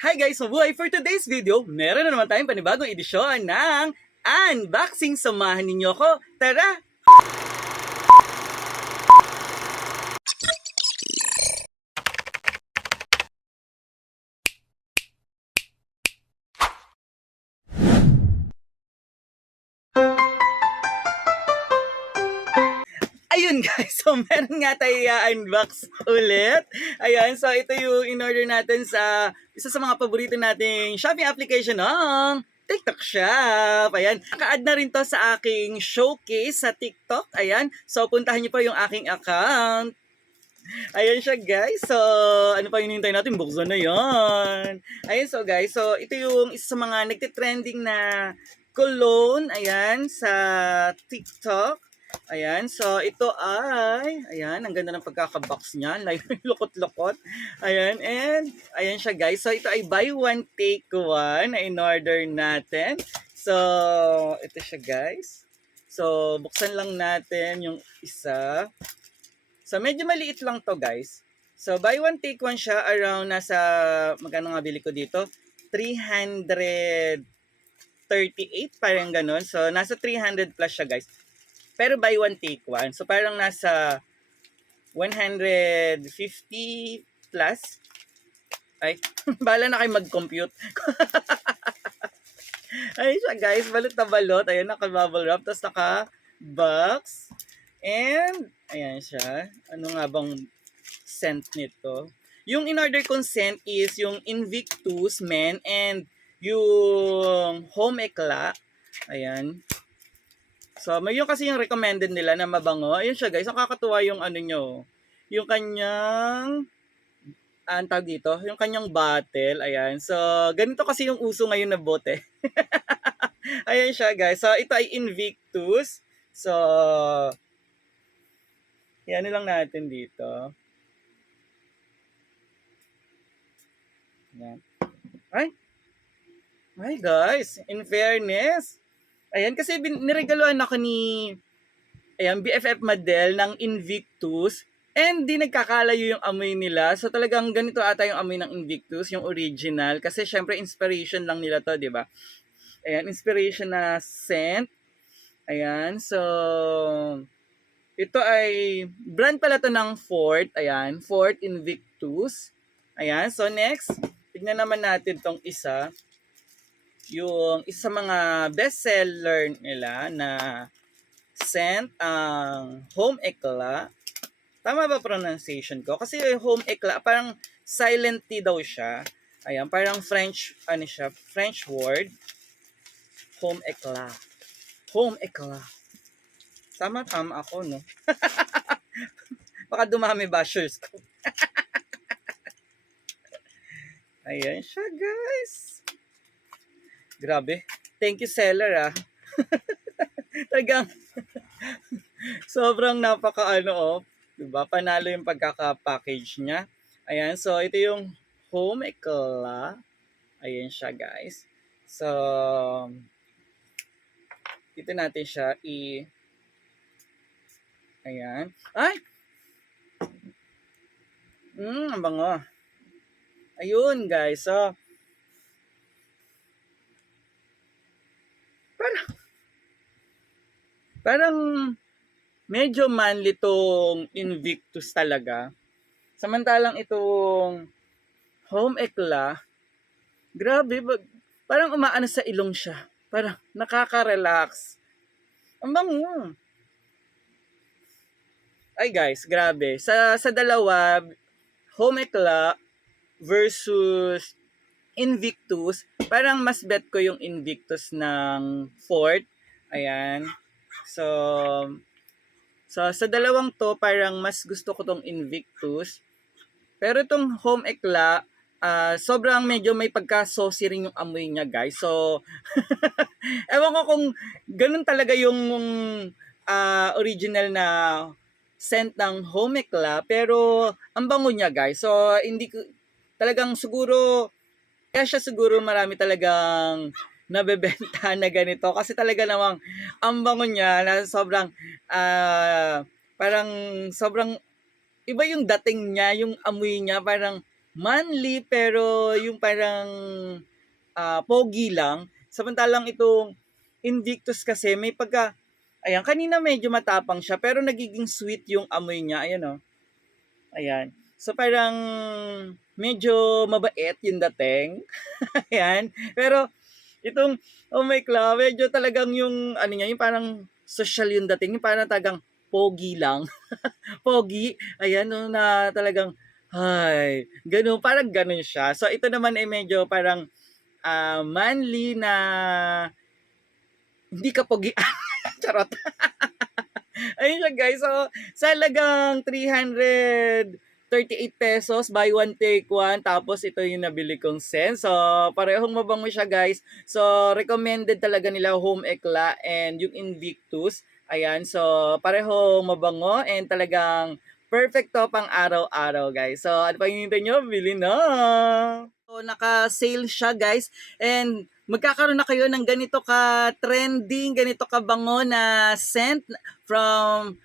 Hi guys, mabuhay! For today's video, meron na naman tayong panibagong edisyon ng unboxing. Samahan ninyo ko. Tara! Ayun guys, so meron nga tayo unbox ulit. Ayan, so ito yung in-order natin sa isa sa mga paborito nating shopping application ng TikTok Shop. Ayan, naka-add na rin to sa aking showcase sa TikTok. Ayan, so puntahan niyo po yung aking account. Ayan siya guys. So, ano pa hinihintay natin? Buksan na yon. Ayan, so guys. So, ito yung isa sa mga nagtitrending na cologne. Ayan, sa TikTok. Ayan, so ito ay, ayan, ang ganda ng pagkakabox niya. Like, lukot-lukot. Ayan, and, ayan siya guys. So, ito ay buy one, take one na in-order natin. So, ito siya guys. So, buksan lang natin yung isa. So, medyo maliit lang to guys. So, buy one, take one siya. Around nasa, magkano nga bili ko dito? 338, parang ganun. So, nasa 300 plus siya guys. Pero buy one, take one. So, parang nasa 150 plus. Ay, bahala na kayo mag-compute. Ay siya guys, balot na balot. Ayan, naka-bubble wrap. Tapos naka-box. And, ayan siya. Ano nga bang scent nito? Yung in-order kong scent is yung Invictus Men and yung Home Eclat. Ayan. So, may yung kasi yung recommended nila na mabango. Ayun siya guys, nakakatuwa yung ano nyo. Yung kanyang, ang tawag dito, yung kanyang bottle. Ayan. So, ganito kasi yung uso ngayon na bote. Ayan siya guys. So, ito ay Invictus. So, yan lang natin dito. Yan. Ay guys, in fairness. Ayan, kasi niregaluhan ako ni ayan, BFF Madel ng Invictus. And di nagkakalayo yung amoy nila. So talagang ganito ata yung amoy ng Invictus, yung original. Kasi syempre inspiration lang nila to, di ba? Ayan, inspiration na scent. Ayan, so ito ay brand pala to ng Fort. Ayan, Fort Invictus. Ayan, so next, tignan naman natin tong isa. Yung isa sa mga bestseller nila na scent ang Home Eclat. Tama ba pronunciation ko? Kasi yung Home Eclat, parang silent tea daw siya. Ayan, parang French, ano siya, French word. Home Eclat. Home Eclat. Tama ako, no? Baka dumami bashers ko. Ayan siya, guys. Grabe. Thank you, seller, ah. Talagang, sobrang napaka, diba? Panalo yung pagkaka-package niya. Ayan, so ito yung Home Eclat. Ayan siya, guys. So, dito natin siya ayan. Ay! Ang bango. Ayun, guys. So, parang medyo manly tong Invictus talaga. Samantalang itong Home Eclat, grabe, parang umaano sa ilong siya. Parang nakaka-relax. Ang bango. Ay guys, grabe. Sa dalawa, Home Eclat versus Invictus, parang mas bet ko yung Invictus ng Fort. Ayan. So, sa dalawang to, parang mas gusto ko tong Invictus. Pero itong Home Eclat, sobrang medyo may pagka-saucy rin yung amoy niya, guys. So, ewan ko kung ganun talaga yung original na scent ng Home Eclat, pero ang bango niya, guys. So, hindi ko, talagang siguro, kaya siya siguro marami talagang nabebenta na ganito. Kasi talaga namang, ang bango niya na sobrang, parang sobrang, iba yung dating niya, yung amoy niya, parang manly pero yung parang pogi lang. Samantalang itong Invictus kasi may pagka, ayan, kanina medyo matapang siya pero nagiging sweet yung amoy niya. Ayan o. Ayan. So parang medyo mabait yung dating. Ayan. Pero itong Oh my God, medyo talagang yung ano niya, yung parang social yung dating, yung parang tagang pogi lang. Pogi, ayan, no, na talagang, ay, ganun, parang ganun siya. So, ito naman ay medyo parang manly na hindi ka pogi. Charot. Ayun siya guys. So, sa halagang 338 pesos, buy one take one. Tapos ito yung nabili kong scent. So, parehong mabango siya guys. So, recommended talaga nila Home Eclat and yung Invictus. Ayan, so parehong mabango and talagang perfect to pang araw-araw guys. So, ano pa hinihintay nyo? Bili na! So, naka-sale siya guys. And magkakaroon na kayo ng ganito ka-trending, ganito ka-bango na scent from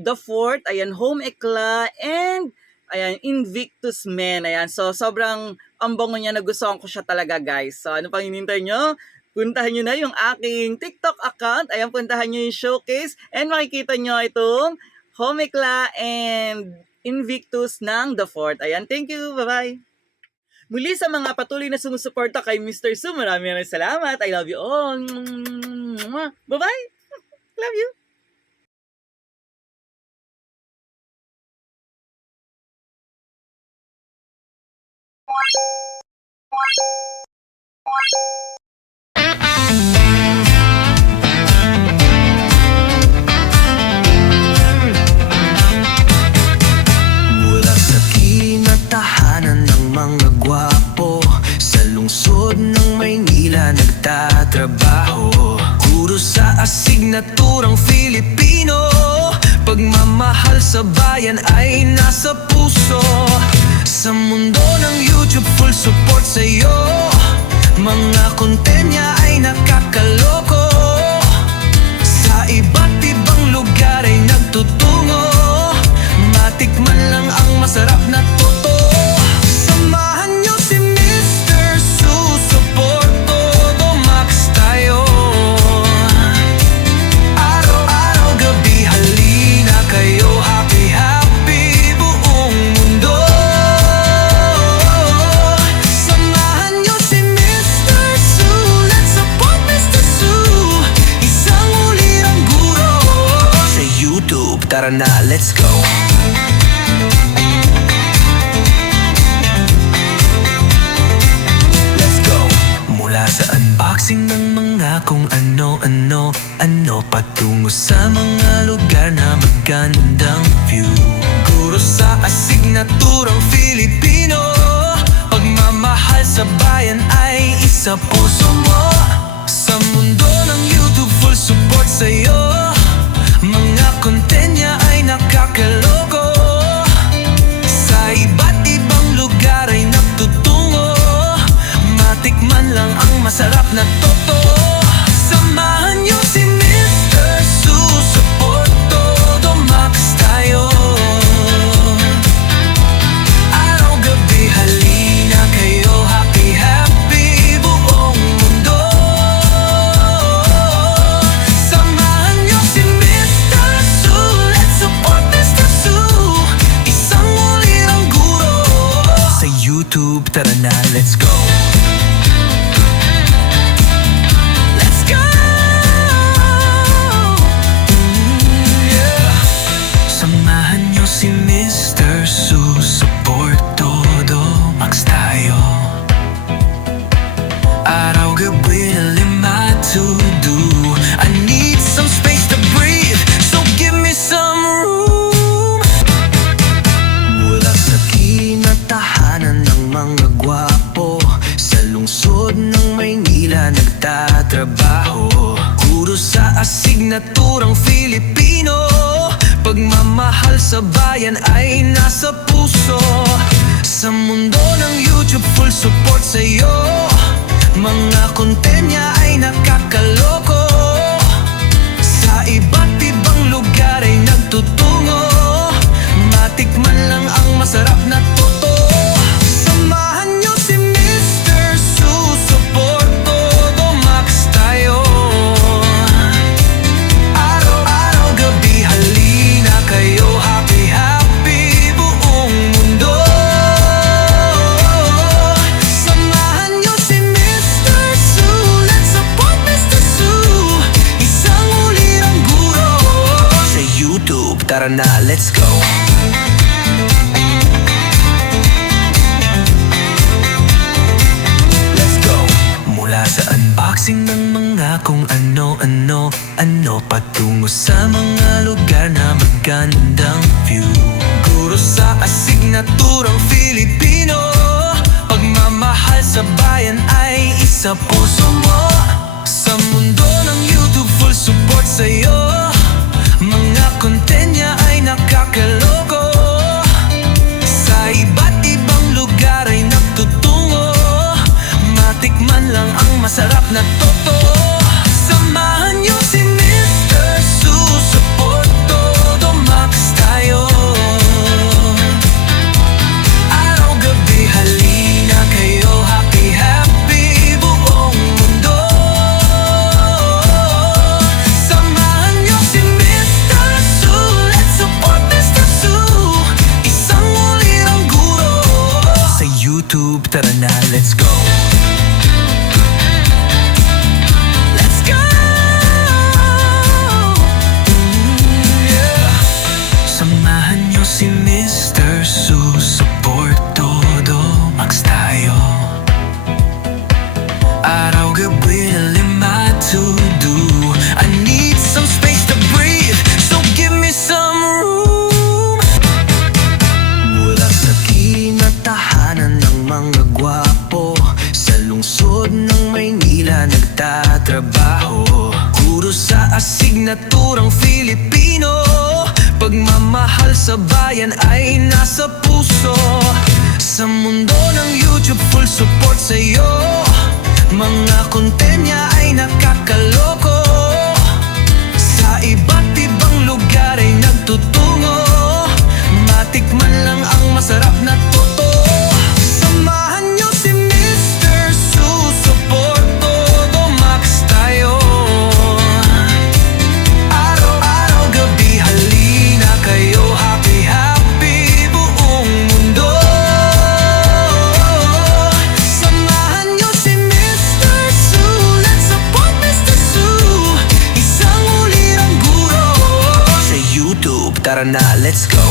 The Fort, ayan, Home Eclat, and ayan, Invictus Men. Ayan, so sobrang ang bango niya, nagustuhan ko siya talaga guys. So ano pang hinihintay nyo? Puntahan nyo na yung aking TikTok account. Ayan, puntahan nyo yung showcase and makikita nyo itong Home Eclat and Invictus ng The Fort. Ayan, thank you. Bye-bye. Muli sa mga patuloy na sumusuporta kay Mr. Su, maraming salamat. I love you all. Bye-bye. Love you. Mula sa kinatahanan ng mga gwapo, sa lungsod ng Maynila nagtatrabaho. Guro sa asignaturang Filipino, pagmamahal sa bayan ay nasa puso. Sa mundo ng YouTube, full support sa'yo. Mga content niya ay nakakaloko. Sa iba't ibang lugar ay nagtutungo. Matikman lang ang masarap na totoo. Samahan niyo si Mr. Su, support todo max tayo. Araw-araw, gabi, halina kayo. Happy, happy buong mundo. Samahan niyo si Mr. Su, let's support Mr. Su. Isang ulirang guro sa YouTube, tara na, let's go. Mula sa unboxing ng mga kung ano-ano, patungo sa mga lugar na magandang view. Guro sa asignaturang Filipino, pagmamahal sa bayan ay isa puso mo. Sa mundo ng YouTube, full support sa'yo. Mga content niya ay nakakaloko. Sa iba't ibang lugar ay nagtutungo. Matikman lang ang masarap na totoo. Samahan niyo si Mr. Su, support todo max tayo. Araw-gabi, halina kayo. Happy, happy buong mundo. Samahan niyo si Mr. Su, let's support Mr. Su. Isang ulirang guro sa YouTube, tara na, let's go. Si Mr. Su, support todo max tayo. Araw-gabi na lima to do. I need some space to breathe, so give me some room. Mula sa kinatahanan ng mga gwapo, sa lungsod ng Maynila nagtatrabaho. Guro sa asignaturang Filipino, pagmamahal sa bayan ay nasa puso. Sa mundo ng YouTube, full support sa'yo. Mga content niya ay nakakaloko. Sa iba't ibang lugar ay nagtutungo. Matikman lang ang masarap na totoo. let's go. Let's go. Mula sa unboxing ng mga kung ano-ano patungo sa mga lugar na magandang view. Guro sa asignaturang Filipino, pagmamahal sa bayan ay isa puso mo. Sa mundo ng YouTube, full support sa'yo. Mga content niya ay nakakaloko. Sa iba't ibang lugar ay nagtutungo. Matikman lang ang masarap na totoo. Samahan niyo si Mr. Support todo max tayo. Araw-gabi halina kayo, happy buong mundo. Samahan niyo si Mr. Su, let's support Mr. Su. Isang ulirang guro. Sa YouTube, tara na, let's go. Let's go! Yeah. Samahan niyo si Mr. Su, support todo max tayo. Araw-gabi na lima to do. I need some space to breathe, so give me some room. Mula sa kinatahanan ng mga gwapo, sa lungsod ng Maynila nagtatrabaho. Guro sa asignaturang Filipino, pagmamahal sa bayan ay nasa puso. Sa mundo ng YouTube, full support sa'yo. Mga content niya ay nakakaloko. Sa iba't ibang lugar ay nagtutungo. Matikman lang ang masarap na totoo. Samahan niyo si Mr. Su, support todo max tayo. Araw-araw, gabi, halina kayo, happy buong mundo. Samahan niyo si Mr. Su, let's support Mr. Su. Isang ulirang guro. Sa YouTube, tara na, let's go.